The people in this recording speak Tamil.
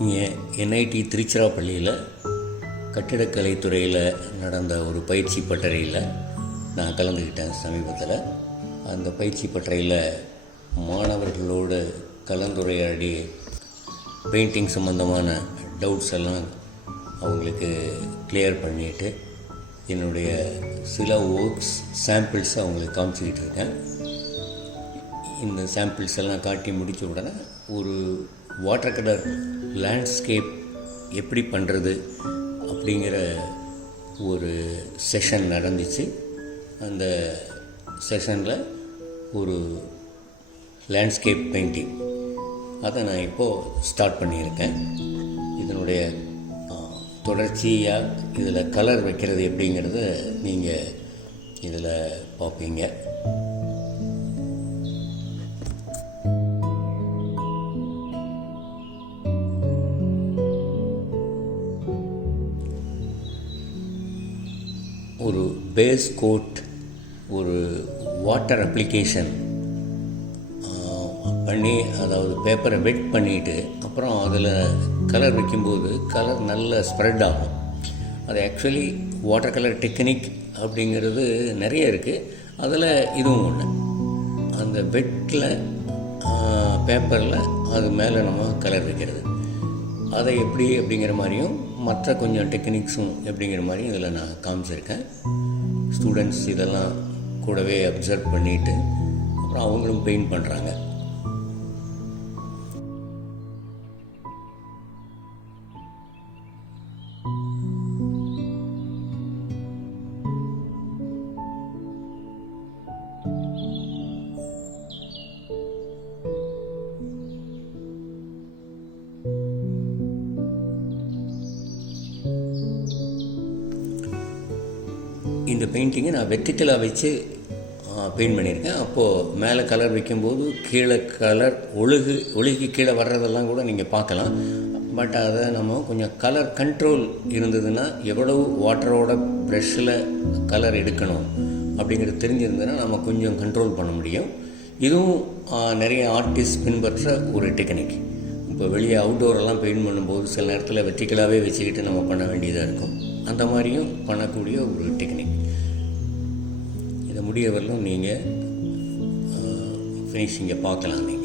இங்கே NIT திருச்சிராப்பள்ளியில் கட்டிடக்கலைத்துறையில் நடந்த ஒரு பயிற்சி பட்டறையில் நான் கலந்துக்கிட்டேன் சமீபத்தில். அந்த பயிற்சி பட்டறையில் மாணவர்களோடு கலந்துரையாடி பெயிண்டிங் சம்மந்தமான டவுட்ஸ் எல்லாம் அவங்களுக்கு கிளியர் பண்ணிவிட்டு என்னுடைய சில ஒர்க்ஸ் சாம்பிள்ஸ் அவங்களுக்கு காமிச்சிக்கிட்டு இருக்கேன். இந்த சாம்பிள்ஸ் எல்லாம் காட்டி முடித்த உடனே ஒரு வாட்டர் கலர் லேண்ட்ஸ்கேப் எப்படி பண்ணுறது அப்படிங்கிற ஒரு செஷன் நடந்துச்சு. அந்த செஷனில் ஒரு லேண்ட்ஸ்கேப் பெயிண்டிங் அதை நான் இப்போது ஸ்டார்ட் பண்ணியிருக்கேன். இதனுடைய தொடர்ச்சியாக இதில் கலர் வைக்கிறது எப்படிங்கிறத நீங்கள் இதில் பார்ப்பீங்க. ஒரு பேஸ் கோட், ஒரு வாட்டர் அப்ளிகேஷன் பண்ணி, அதாவது பேப்பரை வெட் பண்ணிவிட்டு அப்புறம் அதில் கலர் வைக்கும்போது கலர் நல்ல ஸ்ப்ரெட் ஆகும். அது ஆக்சுவலி வாட்டர் கலர் டெக்னிக் அப்படிங்கிறது நிறைய இருக்குது. அதில் இதுவும் ஒன்று. அந்த வெட்டில் பேப்பரில் அது மேலே நம்ம கலர் வைக்கிறது, அதை எப்படி அப்படிங்கிற மாதிரியும் மற்ற கொஞ்சம் டெக்னிக்ஸும் எப்படிங்கிற மாதிரியும் இதில் நான் காமிச்சிருக்கேன். ஸ்டூடெண்ட்ஸ் இதெல்லாம் கூடவே அப்சர்வ் பண்ணிவிட்டு அப்புறம் அவங்களும் பெயிண்ட் பண்ணுறாங்க. இந்த பெயிண்டிங்கை நான் வெர்டிக்கலாக வச்சு பெயிண்ட் பண்ணியிருக்கேன். அப்போது மேலே கலர் வைக்கும்போது கீழே கலர் ஒழுகி கீழே வர்றதெல்லாம் கூட நீங்கள் பார்க்கலாம். பட் அதை நம்ம கொஞ்சம் கலர் கண்ட்ரோல் இருந்ததுன்னா, எவ்வளவு வாட்டரோட ப்ரெஷ்ஷில் கலர் எடுக்கணும் அப்படிங்கிறது தெரிஞ்சிருந்ததுன்னா நம்ம கொஞ்சம் கண்ட்ரோல் பண்ண முடியும். இதுவும் நிறைய ஆர்டிஸ்ட் பின்பற்ற ஒரு டெக்னிக். இப்போ வெளியே அவுட்டோரெல்லாம் பெயிண்ட் பண்ணும்போது சில நேரத்தில் வெர்டிக்கலாகவே வச்சுக்கிட்டு நம்ம பண்ண வேண்டியதாக இருக்கும். அந்த மாதிரியும் பண்ணக்கூடிய ஒரு டெக்னிக். இதை முடியவரையிலும் நீங்கள் ஃபினிஷிங்கை பார்க்கலாம். நீங்கள்